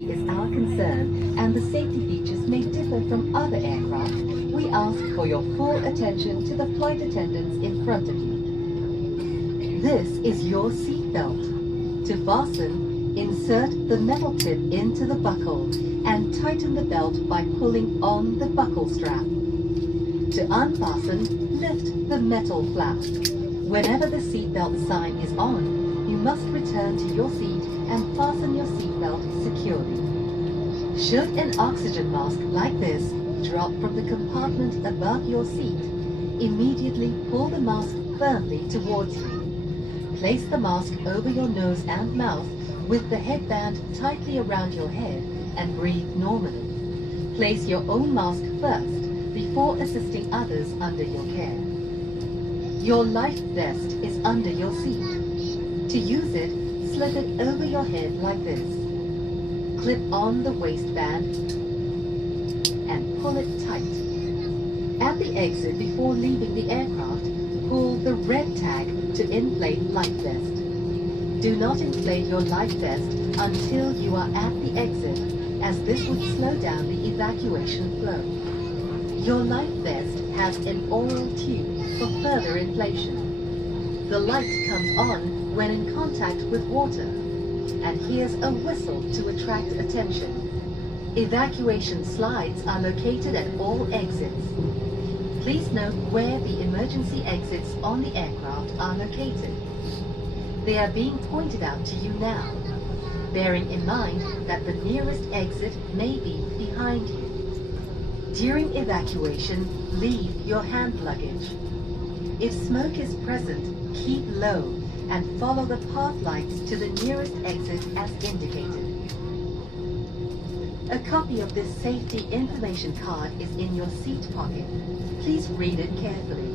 is our concern and the safety features may differ from other aircraft, we ask for your full attention to the flight attendants in front of you. This is your seat belt. To fasten, insert the metal tip into the buckle and tighten the belt by pulling on the buckle strap. To unfasten, lift the metal flap. Whenever the seatbelt sign is on, you must return to your seat and fasten your seatbelt securely. Should an oxygen mask like this drop from the compartment above your seat, immediately pull the mask firmly towards you. Place the mask over your nose and mouth with the headband tightly around your head and breathe normally. Place your own mask first before assisting others under your care. Your life vest is under your seat. To use it, slip it over your head like this. Clip on the waistband and pull it tight. At the exit before leaving the aircraft, pull the red tag to inflate life vest. Do not inflate your life vest until you are at the exit, as this would slow down the evacuation flow. Your life vest has an oral tube for further inflation. The light comes on when in contact with water, and here's a whistle to attract attention. Evacuation slides are located at all exits. Please note where the emergency exits on the aircraft are located. They are being pointed out to you now, bearing in mind that the nearest exit may be behind you. During evacuation, leave your hand luggage. If smoke is present, keep low and follow the path lights to the nearest exit as indicated. A copy of this safety information card is in your seat pocket. Please read it carefully.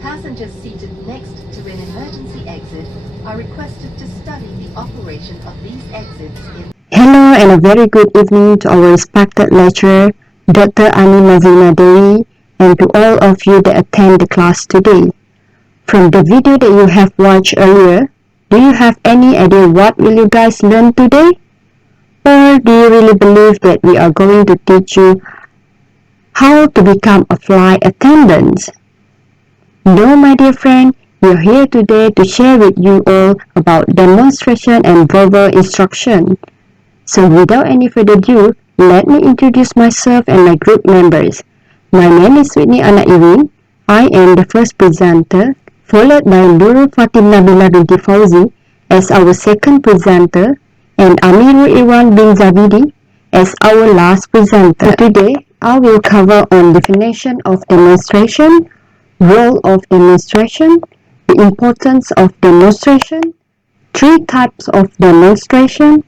Passengers seated next to an emergency exit are requested to study the operation of these exits in. Hello and a very good evening to our respected lecturer, Dr. Ani Mazina Dewi, and to all of you that attend the class today. From the video that you have watched earlier, do you have any idea what will you guys learn today? Or do you really believe that we are going to teach you how to become a flight attendant? No, my dear friend, we are here today to share with you all about demonstration and verbal instruction. So without any further ado, let me introduce myself and my group members. My name is Whitney Ana Iwin. I am the first presenter, followed by Nurul Fatim Nabila binti Fauzi as our second presenter, and Amirul Iwan bin Zabidi as our last presenter. Today, I will cover on definition of demonstration, role of demonstration, the importance of demonstration, three types of demonstration,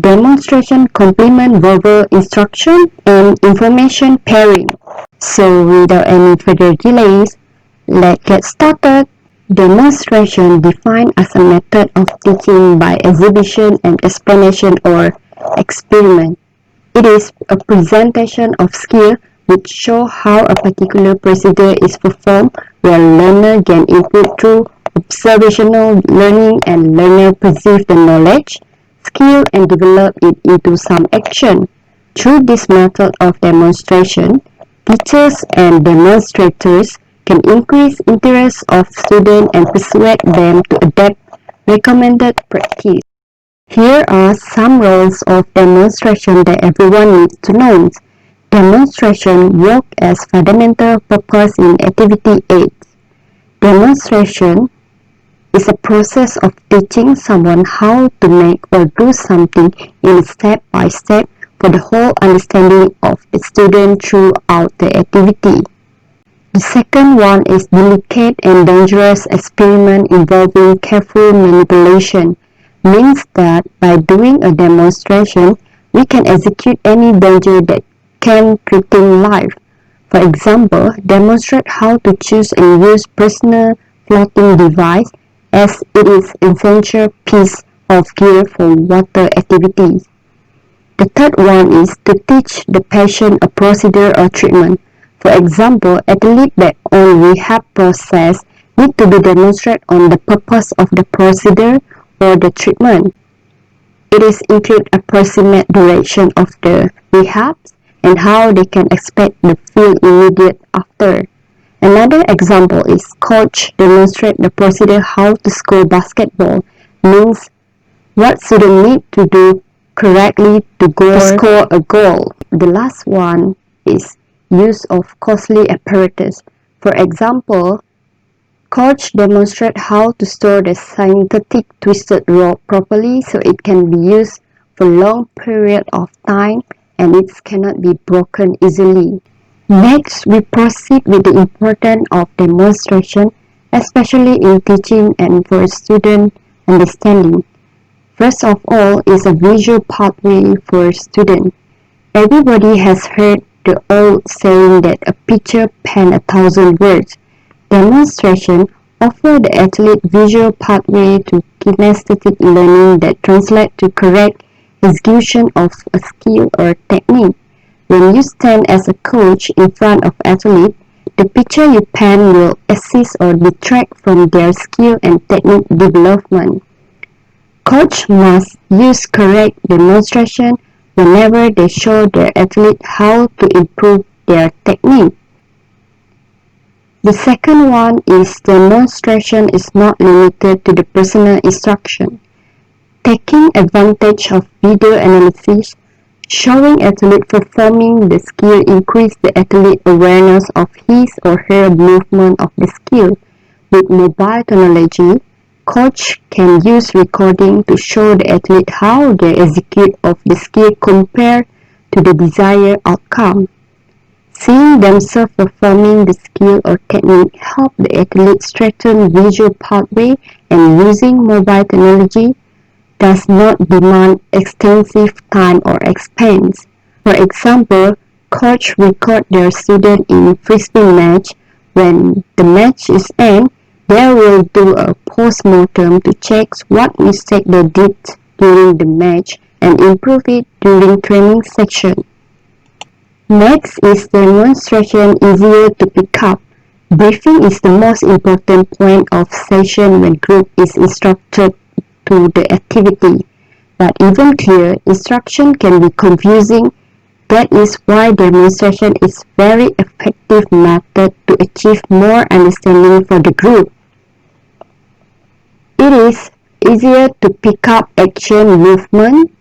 demonstration complement verbal instruction, and information pairing. So without any further delays, let's get started. Demonstration defined as a method of teaching by exhibition and explanation or experiment. It is a presentation of skill which show how a particular procedure is performed where learner gain input through observational learning and learner perceive the knowledge, skill and develop it into some action. Through this method of demonstration, teachers and demonstrators can increase interest of students and persuade them to adapt recommended practice. Here are some roles of demonstration that everyone needs to know. Demonstration work as fundamental purpose in activity aids. Demonstration is a process of teaching someone how to make or do something in step by step for the whole understanding of the student throughout the activity. The second one is delicate and dangerous experiment involving careful manipulation. Means that by doing a demonstration, we can execute any danger that can threaten life. For example, demonstrate how to choose and use personal floating device as it is essential piece of gear for water activities. The third one is to teach the patient a procedure or treatment. For example, athletes that on rehab process need to be demonstrated on the purpose of the procedure or the treatment. It is include approximate duration of the rehabs and how they can expect the feel immediate after. Another example is coach demonstrate the procedure how to score basketball, means what student need to do correctly to score a goal. The last one is use of costly apparatus. For example, coach demonstrate how to store the synthetic twisted rope properly so it can be used for long period of time and it cannot be broken easily. Next, we proceed with the importance of demonstration, especially in teaching and for student understanding. First of all is a visual pathway for students. Everybody has heard the old saying that a picture paints 1,000 words. Demonstration offers the athlete visual pathway to kinesthetic learning that translates to correct execution of a skill or technique. When you stand as a coach in front of athletes, the picture you paint will assist or detract from their skill and technique development. Coach must use correct demonstration whenever they show their athlete how to improve their technique. The second one is demonstration is not limited to the personal instruction. Taking advantage of video analysis, showing athlete performing the skill increase the athlete awareness of his or her movement of the skill. With mobile technology, coach can use recording to show the athlete how they execute of the skill compared to the desired outcome. Seeing themselves performing the skill or technique help the athlete strengthen visual pathway, and using mobile technology does not demand extensive time or expense. For example, coach record their student in frisbee match. When the match is end, they will do a post-mortem to check what mistake they did during the match and improve it during training section. Next is demonstration easier to pick up. Briefing is the most important point of session when group is instructed to the activity. But even clear instruction can be confusing. That is why demonstration is very effective method to achieve more understanding for the group. It is easier to pick up action movement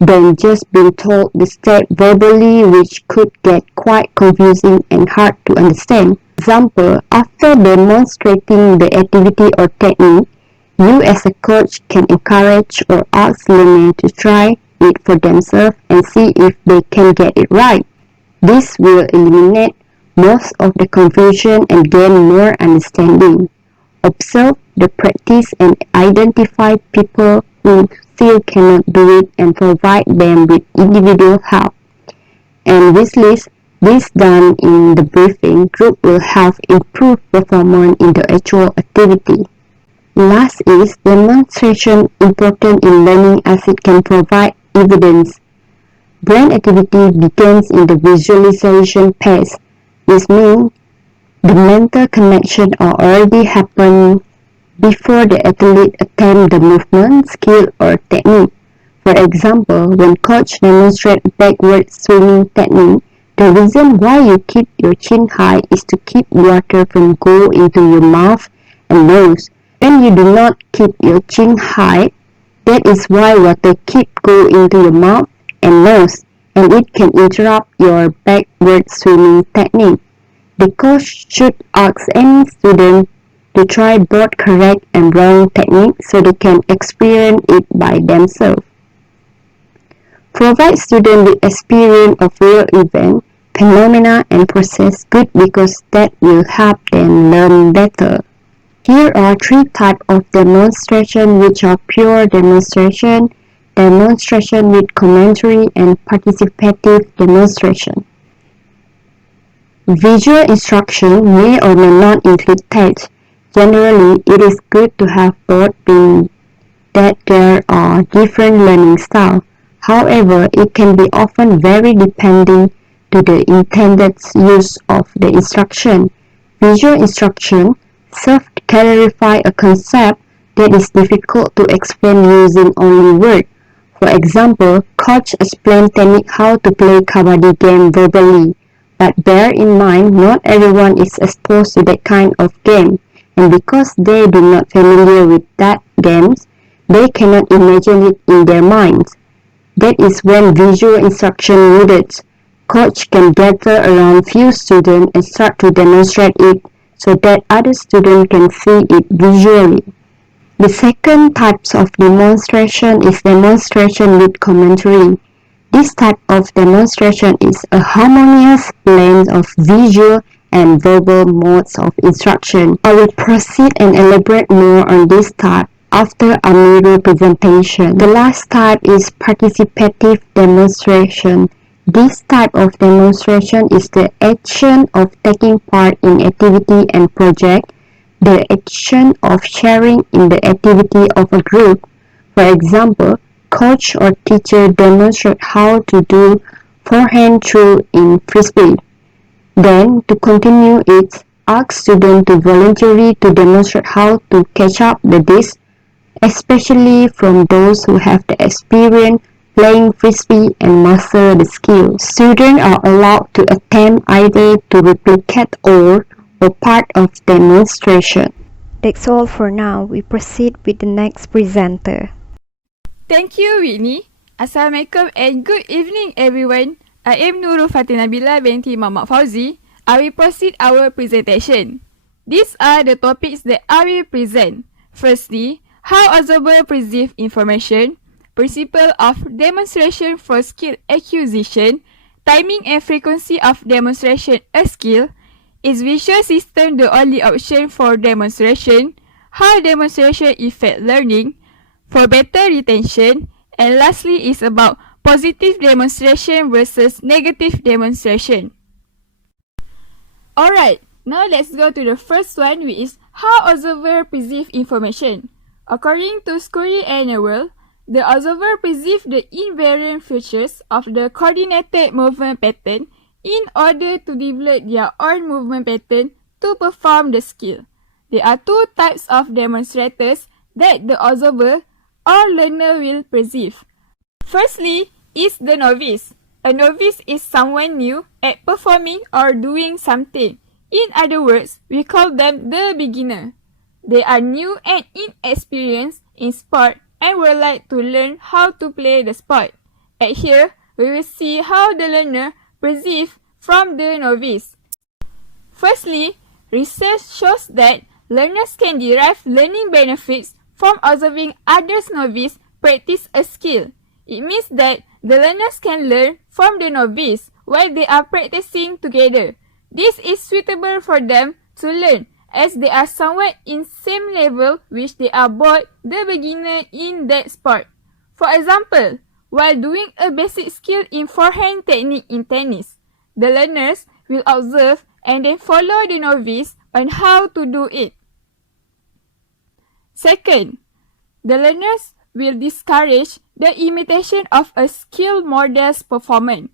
than just being told the step verbally, which could get quite confusing and hard to understand. Example, after demonstrating the activity or technique, you as a coach can encourage or ask learners to try it for themselves and see if they can get it right. This will eliminate most of the confusion and gain more understanding. Observe the practice and identify people who still cannot do it and provide them with individual help. And wish list this done in the briefing group will have improved performance in the actual activity. Last is demonstration important in learning as it can provide evidence. Brain activity begins in the visualization phase, which means the mental connection are already happened before the athlete attempt the movement, skill or technique. For example, when coach demonstrates backward swimming technique, the reason why you keep your chin high is to keep water from go into your mouth and nose. When you do not keep your chin high, that is why water keep go into your mouth and nose, and it can interrupt your backward swimming technique. The coach should ask any student to try both correct and wrong techniques so they can experience it by themselves. Provide students with experience of real event, phenomena and process good because that will help them learn better. Here are three types of demonstration, which are pure demonstration, demonstration with commentary, and participative demonstration. Visual instruction may or may not include text. Generally, it is good to have both, being that there are different learning styles. However, it can be often very depending to the intended use of the instruction. Visual instruction serves to clarify a concept that is difficult to explain using only words. For example, coach explain technique how to play kabaddi game verbally, but bear in mind not everyone is exposed to that kind of game, and because they do not familiar with that games, they cannot imagine it in their minds. That is when visual instruction needed. Coach can gather around few students and start to demonstrate it so that other students can see it visually. The second types of demonstration is demonstration with commentary. This type of demonstration is a harmonious blend of visual and verbal modes of instruction. I will proceed and elaborate more on this type after Amirul presentation. The last type is participative demonstration. This type of demonstration is the action of taking part in activity and project, the action of sharing in the activity of a group. For example, coach or teacher demonstrate how to do forehand throw in frisbee. Then, to continue it, ask students to voluntarily to demonstrate how to catch up the disc, especially from those who have the experience playing frisbee and master the skill. Students are allowed to attempt either to replicate or part of demonstration. That's all for now. We proceed with the next presenter. Thank you, Whitney. Assalamualaikum and good evening, everyone. I am Nurul Fatina Bila binti Muhammad Fauzi. I will proceed our presentation. These are the topics that I will present. Firstly, how observer perceive information, principle of demonstration for skill acquisition, timing and frequency of demonstration a skill, is visual system the only option for demonstration, how demonstration affect learning, for better retention, and lastly is about positive demonstration versus negative demonstration. Alright, now let's go to the first one, which is how observer perceive information. According to Scurry and Newell, the observer perceive the invariant features of the coordinated movement pattern in order to develop their own movement pattern to perform the skill. There are two types of demonstrators that the observer or learner will perceive. Firstly is the novice. A novice is someone new at performing or doing something. In other words, we call them the beginner. They are new and inexperienced in sport and would like to learn how to play the sport. At here, we will see how the learner perceive from the novice. Firstly, research shows that learners can derive learning benefits from observing others novice practice a skill. It means that the learners can learn from the novice while they are practicing together. This is suitable for them to learn as they are somewhat in same level which they are both the beginner in that sport. For example, while doing a basic skill in forehand technique in tennis, the learners will observe and then follow the novice on how to do it. Second, the learners will discourage the imitation of a skill model's performance.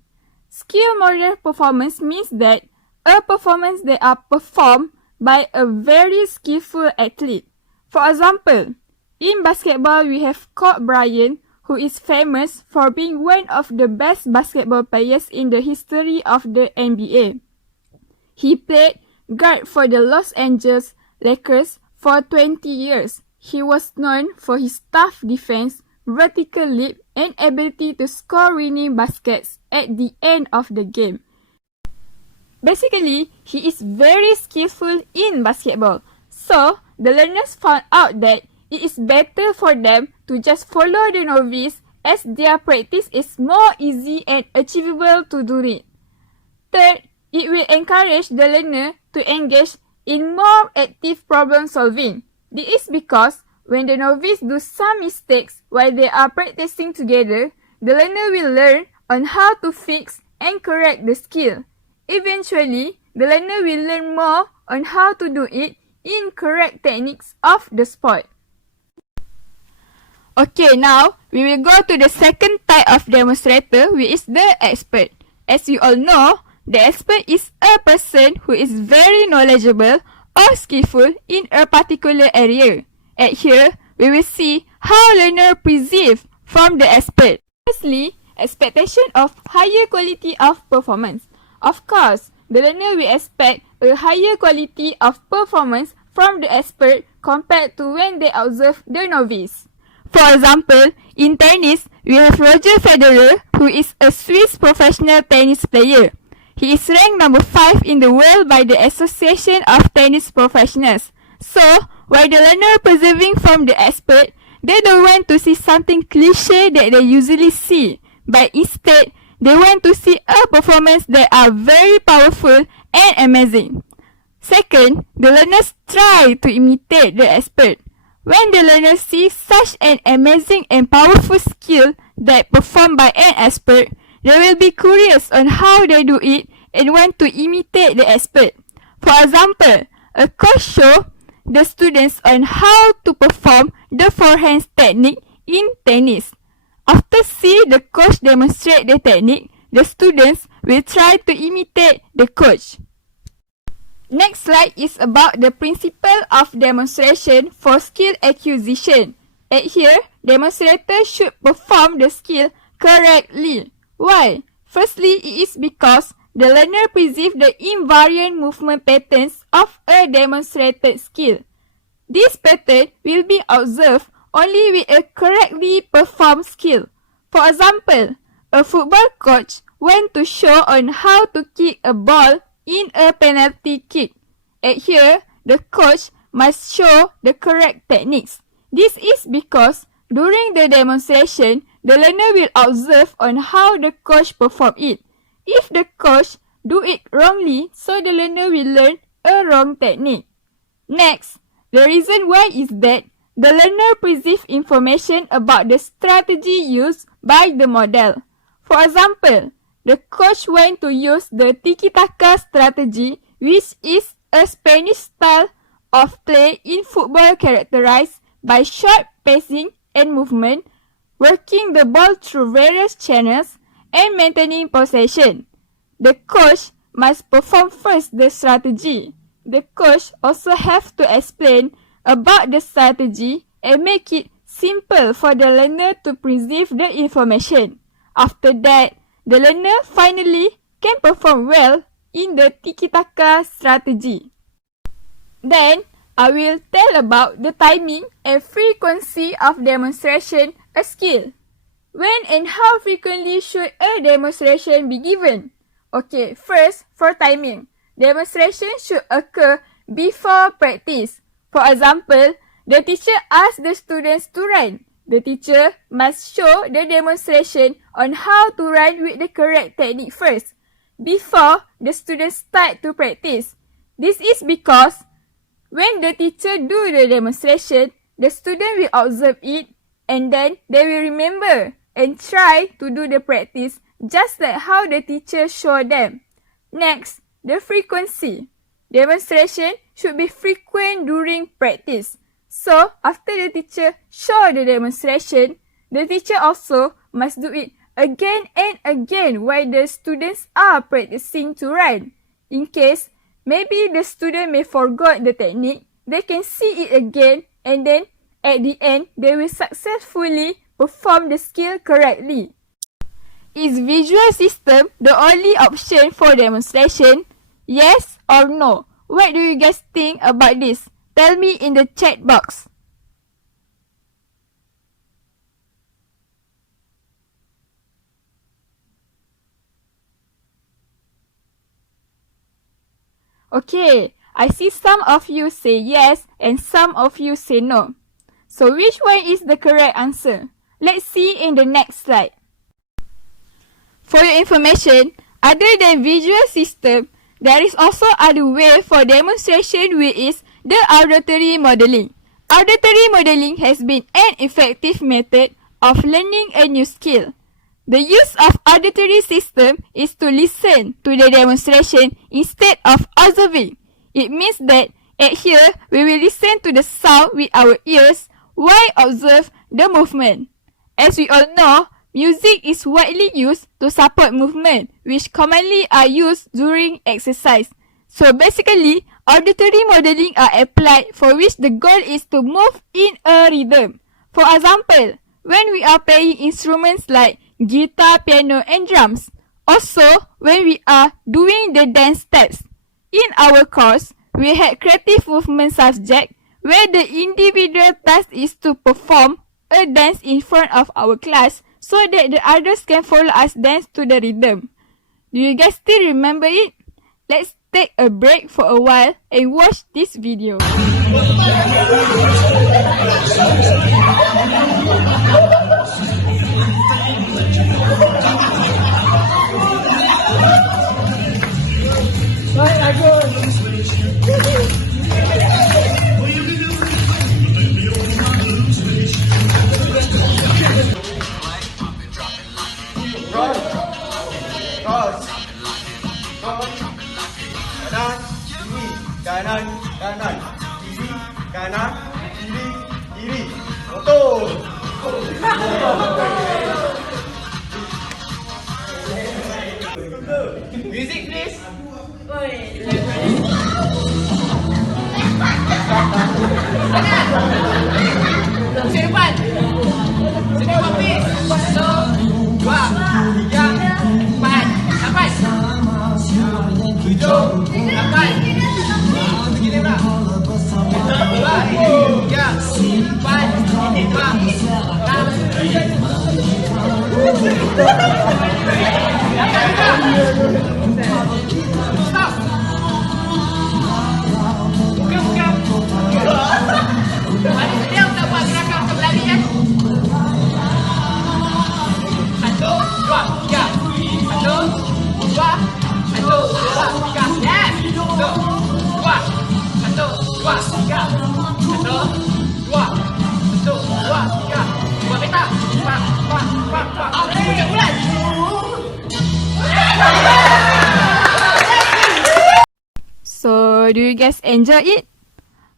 Skill model performance means that a performance that are performed by a very skillful athlete. For example, in basketball we have Kobe Bryant, who is famous for being one of the best basketball players in the history of the NBA. He played guard for the Los Angeles Lakers for 20 years. He was known for his tough defense, vertical leap, and ability to score winning baskets at the end of the game. Basically, he is very skillful in basketball. So, the learners found out that it is better for them to just follow the novice as their practice is more easy and achievable to do it. Third, it will encourage the learner to engage in more active problem solving. This is because when the novice do some mistakes while they are practicing together, the learner will learn on how to fix and correct the skill. Eventually, the learner will learn more on how to do it in correct techniques of the sport. Okay, now we will go to the second type of demonstrator, which is the expert. As you all know, the expert is a person who is very knowledgeable or skillful in a particular area. At here, we will see how learner perceive from the expert. Firstly, expectation of higher quality of performance. Of course, the learner will expect a higher quality of performance from the expert compared to when they observe the novice. For example, in tennis, we have Roger Federer, who is a Swiss professional tennis player. He is ranked number 5 in the world by the Association of Tennis Professionals. So, while the learner perceiving from the expert, they don't want to see something cliche that they usually see, but instead, they want to see a performance that are very powerful and amazing. Second, the learners try to imitate the expert. When the learner sees such an amazing and powerful skill that performed by an expert, they will be curious on how they do it and want to imitate the expert. For example, a coach shows the students on how to perform the forehand technique in tennis. After seeing the coach demonstrate the technique, the students will try to imitate the coach. Next slide is about the principle of demonstration for skill acquisition. At here, demonstrators should perform the skill correctly. Why? Firstly, it is because the learner perceives the invariant movement patterns of a demonstrated skill. This pattern will be observed only with a correctly performed skill. For example, a football coach wants to show on how to kick a ball in a penalty kick. At here, the coach must show the correct techniques. This is because during the demonstration, the learner will observe on how the coach perform it. If the coach do it wrongly, so the learner will learn a wrong technique. Next, the reason why is that the learner perceives information about the strategy used by the model. For example, the coach wants to use the tiki-taka strategy, which is a Spanish style of play in football characterized by short passing and movement, working the ball through various channels, and maintaining possession. The coach must perform first the strategy. The coach also have to explain about the strategy and make it simple for the learner to perceive the information. After that, the learner finally can perform well in the tiki-taka strategy. Then, I will tell about the timing and frequency of demonstration a skill. When and how frequently should a demonstration be given? Okay, first, for timing. Demonstration should occur before practice. For example, the teacher asks the students to run. The teacher must show the demonstration on how to run with the correct technique first, before the students start to practice. This is because when the teacher do the demonstration, the student will observe it and then they will remember and try to do the practice just like how the teacher showed them. Next, the frequency. Demonstration should be frequent during practice. So, after the teacher show the demonstration, the teacher also must do it again and again while the students are practicing to run. In case, maybe the student may forget the technique, they can see it again and then at the end, they will successfully perform the skill correctly. Is visual system the only option for demonstration? Yes or no? What do you guys think about this? Tell me in the chat box. Okay, I see some of you say yes and some of you say no. So which one is the correct answer? Let's see in the next slide. For your information, other than visual system, there is also other way for demonstration, which is the auditory modeling. Auditory modeling has been an effective method of learning a new skill. The use of auditory system is to listen to the demonstration instead of observing. It means that at here, we will listen to the sound with our ears while observe the movement. As we all know, music is widely used to support movement, which commonly are used during exercise. So basically, auditory modeling are applied for which the goal is to move in a rhythm. For example, when we are playing instruments like guitar, piano, and drums. Also, when we are doing the dance steps. In our course, we had creative movement subject where the individual task is to perform a dance in front of our class so that the others can follow us dance to the rhythm. Do you guys still remember it? Let's take a break for a while and watch this video. Kanan, kanan, kiri, kanan, kiri, kiri. Betul. Music please. Sini depan. Sini depan please. 1, 2, 3, 4, 8. 7, 8. So, do you guys enjoy it?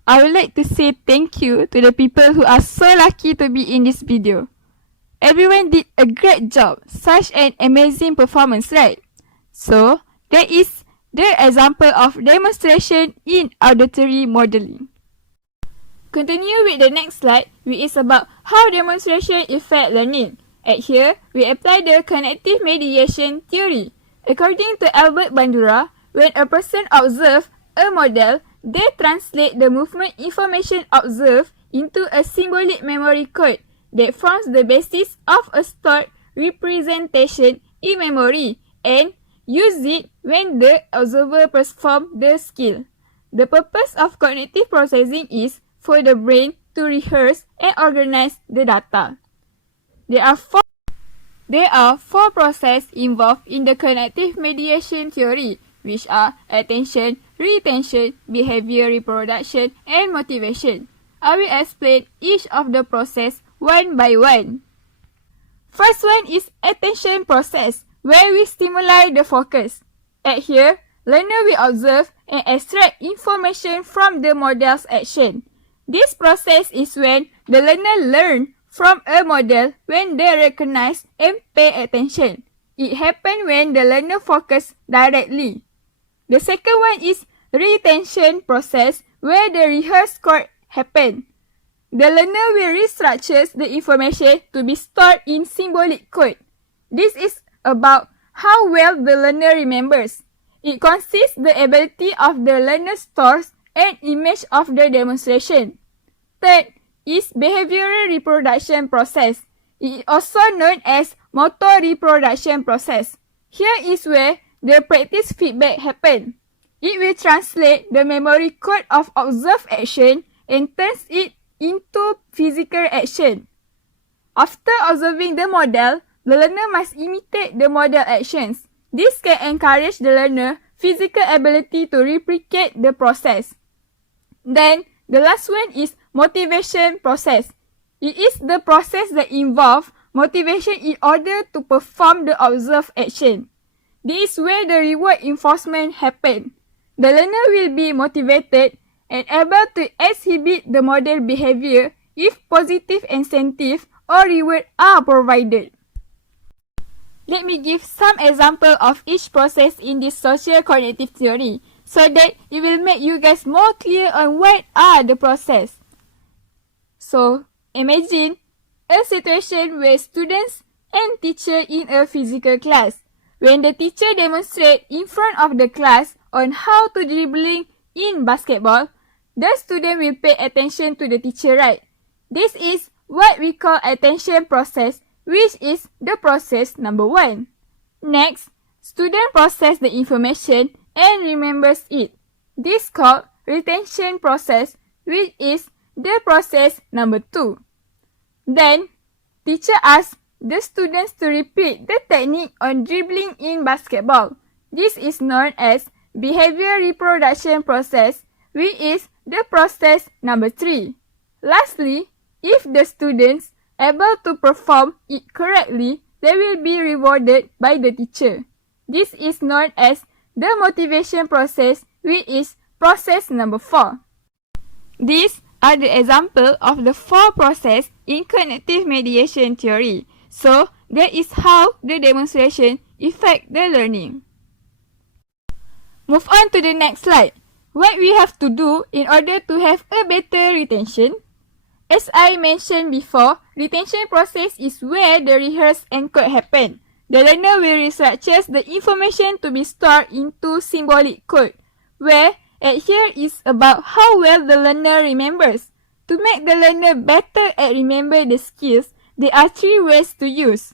I would like to say thank you to the people who are so lucky to be in this video. Everyone did a great job, such an amazing performance, right? So, that is the example of demonstration in auditory modeling. Continue with the next slide, which is about how demonstration affect learning. At here, we apply the cognitive mediation theory. According to Albert Bandura, when a person observes a model, they translate the movement information observed into a symbolic memory code that forms the basis of a stored representation in memory and use it when the observer performs the skill. The purpose of cognitive processing is for the brain to rehearse and organize the data. There are four processes involved in the cognitive mediation theory, which are attention, retention, behavior reproduction, and motivation. I will explain each of the process one by one. First one is attention process, where we stimulate the focus. At here, learner will observe and extract information from the model's action. This process is when the learner learns from a model when they recognize and pay attention. It happens when the learner focuses directly. The second one is retention process, where the rehearsed code happens. The learner will restructure the information to be stored in symbolic code. This is about how well the learner remembers. It consists the ability of the learner stores an image of the demonstration. Third is behavioral reproduction process. It is also known as motor reproduction process. Here is where the practice feedback happens. It will translate the memory code of observed action and turns it into physical action. After observing the model, the learner must imitate the model actions. This can encourage the learner physical ability to replicate the process. Then, the last one is motivation process. It is the process that involves motivation in order to perform the observed action. This is where the reward enforcement happens. The learner will be motivated and able to exhibit the model behavior if positive incentive or reward are provided. Let me give some example of each process in this social cognitive theory so that it will make you guys more clear on what are the process. So, imagine a situation where students and teacher in a physical class. When the teacher demonstrates in front of the class on how to dribbling in basketball, the student will pay attention to the teacher, right? This is what we call attention process, which is the process number 1. Next, student process the information and remembers it. This called retention process, which is the process number 2. Then, teacher asks the students to repeat the technique on dribbling in basketball. This is known as behavior reproduction process, which is the process number 3. Lastly, if the students able to perform it correctly, they will be rewarded by the teacher. This is known as the motivation process, which is process number 4. These are the example of the 4 process in cognitive mediation theory. So, that is how the demonstration affect the learning. Move on to the next slide. What we have to do in order to have a better retention? As I mentioned before, retention process is where the rehearse and code happen. The learner will restructure the information to be stored into symbolic code, where at here is about how well the learner remembers. To make the learner better at remember the skills, there are 3 ways to use.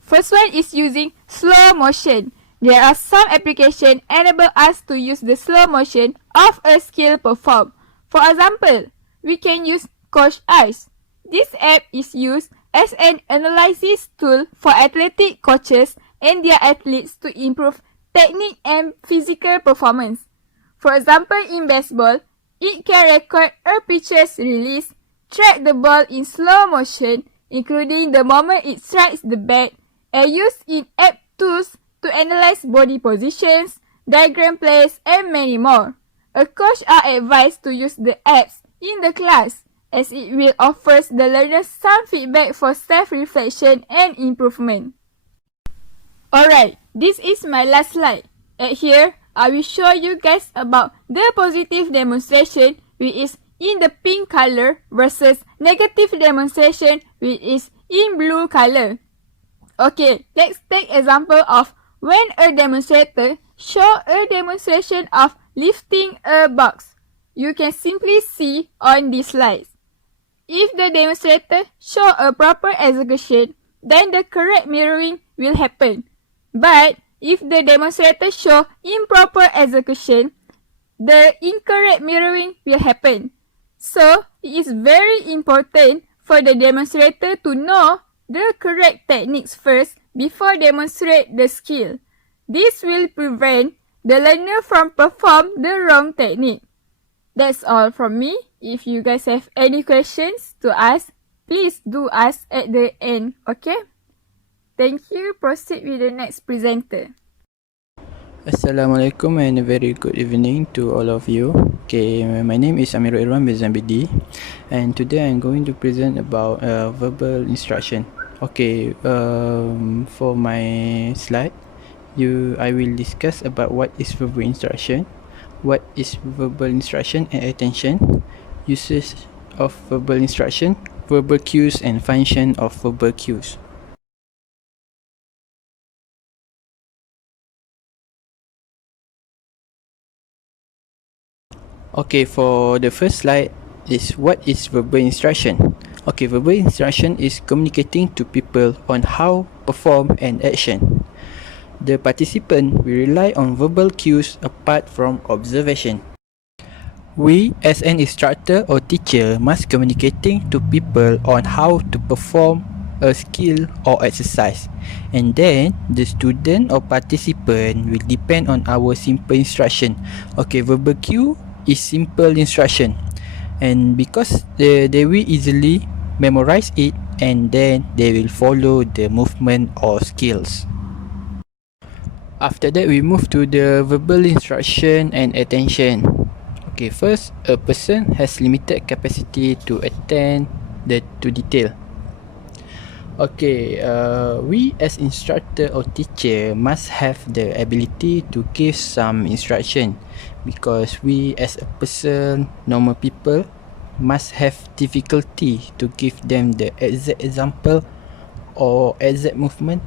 First one is using slow motion. There are some applications enable us to use the slow motion of a skill performed. For example, we can use Coach Eyes. This app is used as an analysis tool for athletic coaches and their athletes to improve technique and physical performance. For example, in baseball, it can record a pitcher's release, track the ball in slow motion, including the moment it strikes the bat, and use in-app tools to analyze body positions, diagram plays, and many more. A coach are advised to use the apps in the class, as it will offer the learners some feedback for self-reflection and improvement. Alright, this is my last slide. At here, I will show you guys about the positive demonstration, which is in the pink color, versus negative demonstration, which is in blue color. Okay, let's take example of when a demonstrator show a demonstration of lifting a box. You can simply see on these slides. If the demonstrator show a proper execution, then the correct mirroring will happen. But if the demonstrator show improper execution, the incorrect mirroring will happen. So, it is very important for the demonstrator to know the correct techniques first before demonstrate the skill. This will prevent the learner from perform the wrong technique. That's all from me. If you guys have any questions to ask, please do ask at the end, okay? Thank you. Proceed with the next presenter. Assalamualaikum and a very good evening to all of you. Okay, my name is Amirul Irwan bin Zambidi, and today I'm going to present about verbal instruction. Okay, for my slide, I will discuss about what is verbal instruction, what is verbal instruction and attention, uses of verbal instruction, verbal cues and function of verbal cues. Okay, for the first slide is what is verbal instruction. Okay, verbal instruction is communicating to people on how perform an action. The participant will rely on verbal cues apart from observation. We as an instructor or teacher must communicating to people on how to perform a skill or exercise, and then the student or participant will depend on our simple instruction. Okay, verbal cue is simple instruction, and because they will easily memorize it, and then they will follow the movement or skills. After that, we move to the verbal instruction and attention. Okay, first, a person has limited capacity to attend to detail. Okay, we as instructor or teacher must have the ability to give some instruction, because we as a person, normal people, must have difficulty to give them the exact example or exact movement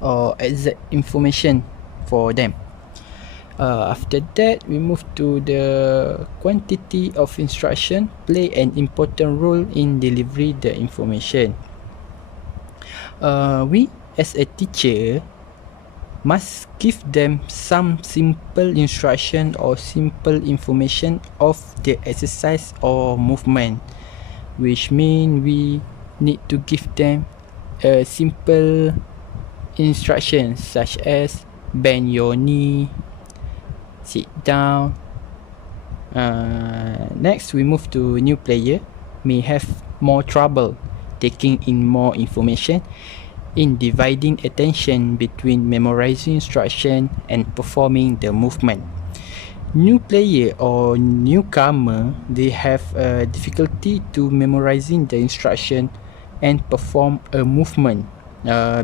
or exact information for them. After that, we move to the quantity of instruction play an important role in delivery the information. We as a teacher must give them some simple instruction or simple information of the exercise or movement, which mean we need to give them a simple instructions such as bend your knee, sit down. Next, we move to new player may have more trouble taking in more information in dividing attention between memorizing instruction and performing the movement. New player or newcomer, they have a difficulty to memorizing the instruction and perform a movement,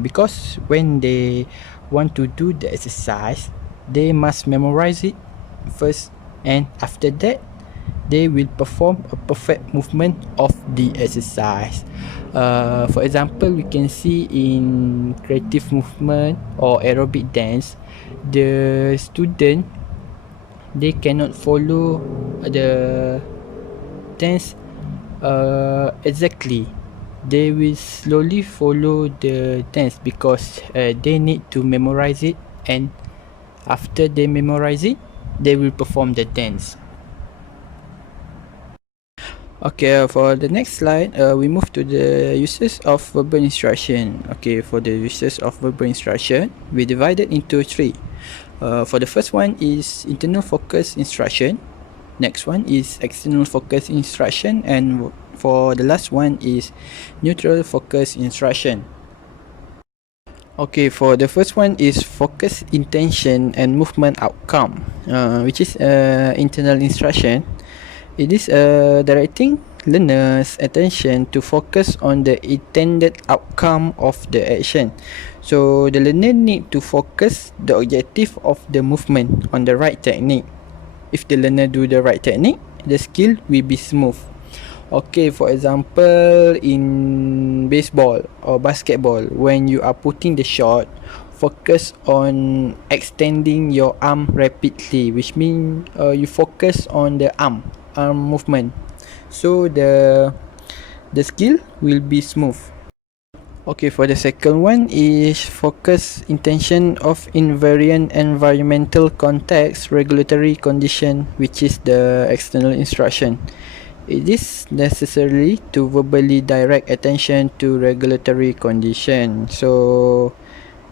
because when they want to do the exercise, they must memorize it first, and after that they will perform a perfect movement of the exercise. For example, we can see in creative movement or aerobic dance, the student, they cannot follow the dance exactly. They will slowly follow the dance because they need to memorize it, and after they memorize it, they will perform the dance. Okay, for the next slide, we move to the uses of verbal instruction. Okay, for the uses of verbal instruction, we divide it into three. For the first one is internal focus instruction. Next one is external focus instruction, and for the last one is neutral focus instruction. Okay, for the first one is focus intention and movement outcome, which is internal instruction. It is directing learners' attention to focus on the intended outcome of the action. So the learner need to focus the objective of the movement on the right technique. If the learner do the right technique, the skill will be smooth. Okay, for example, in baseball or basketball, when you are putting the shot, focus on extending your arm rapidly, which means you focus on the arm movement, so the skill will be smooth. Okay, for the second one is focus intention of invariant environmental context regulatory condition, which is the external instruction. It is necessary to verbally direct attention to regulatory condition. So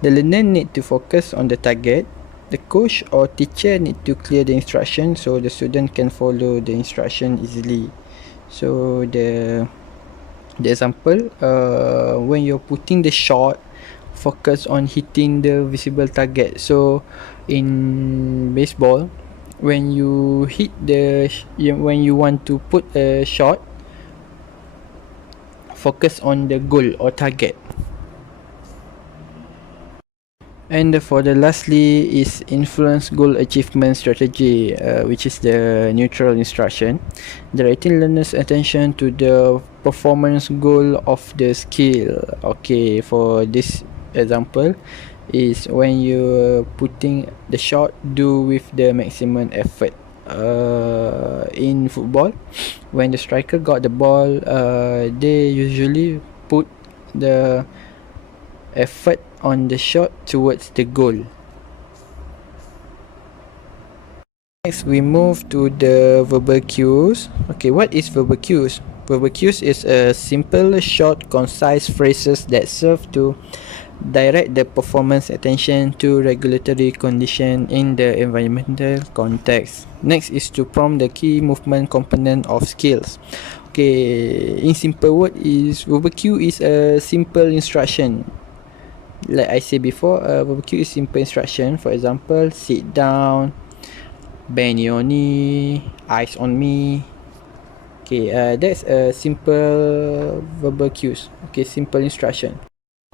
the learner need to focus on the target. The coach or teacher need to clear the instruction so the student can follow the instruction easily. So the example, when you're putting the shot, focus on hitting the visible target. So in baseball, when you hit when you want to put a shot, focus on the goal or target. And for the lastly is influence goal achievement strategy, which is the neutral instruction, directing learners' attention to the performance goal of the skill. Okay, for this example is when you putting the shot, do with the maximum effort. In football, when the striker got the ball, they usually put the effort on the shot towards the goal. Next, we move to the verbal cues. Okay, what is verbal cues? Verbal cues is a simple, short, concise phrases that serve to direct the performance attention to regulatory condition in the environmental context. Next is to prompt the key movement component of skills. Okay, in simple word is verbal cue is a simple instruction. Like I said before, verbal cue is simple instruction. For example, sit down, bend your knee, eyes on me. Okay, that's a simple verbal cues. Okay, simple instruction.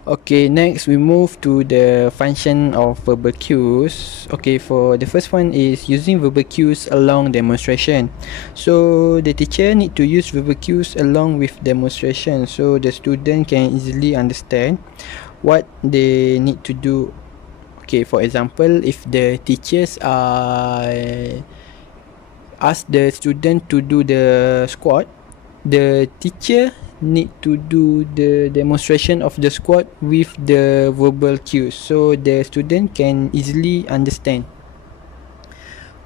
Okay, next we move to the function of verbal cues. Okay, for the first one is using verbal cues along demonstration. So the teacher need to use verbal cues along with demonstration so the student can easily understand what they need to do. Okay, for example, if the teachers ask the student to do the squat, the teacher need to do the demonstration of the squat with the verbal cues so the student can easily understand.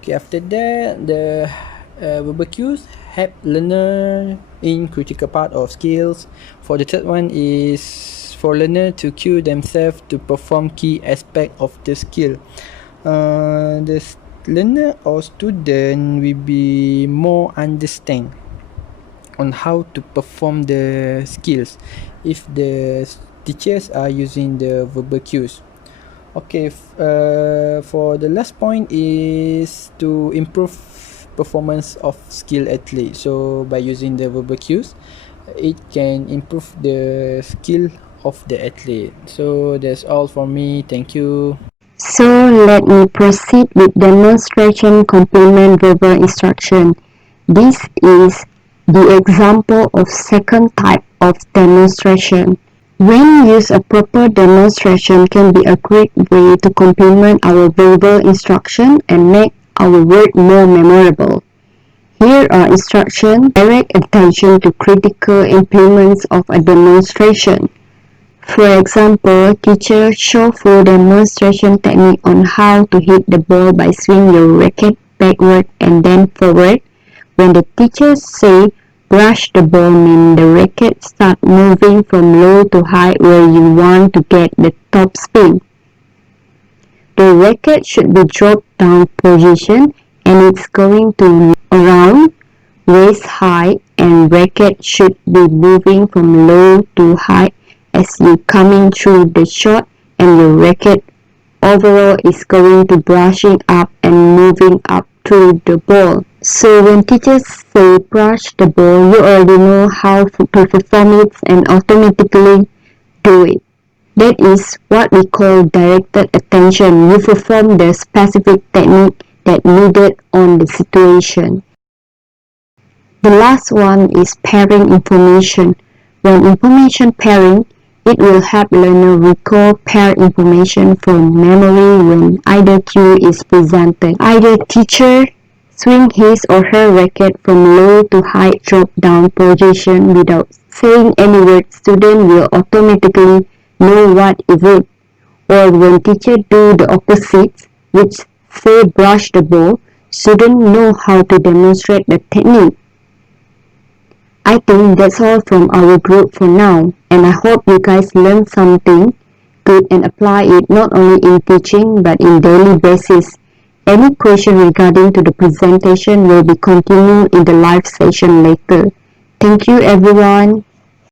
Okay, after that, the verbal cues help learner in critical part of skills. For the third one is for learner to cue themselves to perform key aspect of the skill. The learner or student will be more understand on how to perform the skills if the teachers are using the verbal cues. Okay, for the last point is to improve performance of skill athlete. So by using the verbal cues, it can improve the skill of the athlete. So that's all for me. Thank you. So let me proceed with demonstration complement verbal instruction. This is the example of second type of demonstration. When used, a proper demonstration can be a great way to complement our verbal instruction and make our word more memorable. Here are instructions. Direct attention to critical implements of a demonstration. For example, teacher show full demonstration technique on how to hit the ball by swing your racket backward and then forward. When the teacher say brush the ball, mean the racket start moving from low to high where you want to get the top spin. The racket should be dropped down position and it's going to around waist high, and racket should be moving from low to high as you coming through the shot, and your racket overall is going to brushing up and moving up to the ball. So when teachers say brush the ball, you already know how to perform it and automatically do it. That is what we call directed attention. You perform the specific technique that needed on the situation. The last one is pairing information. When information pairing, it will help learner recall pair information from memory when either cue is presented. Either teacher swing his or her racket from low to high drop down position without saying any word, student will automatically know what is it. Or when teacher do the opposite, which say brush the ball, student know how to demonstrate the technique. I think that's all from our group for now, and I hope you guys learn something good and apply it not only in teaching but in daily basis. Any question regarding to the presentation will be continued in the live session later. Thank you everyone.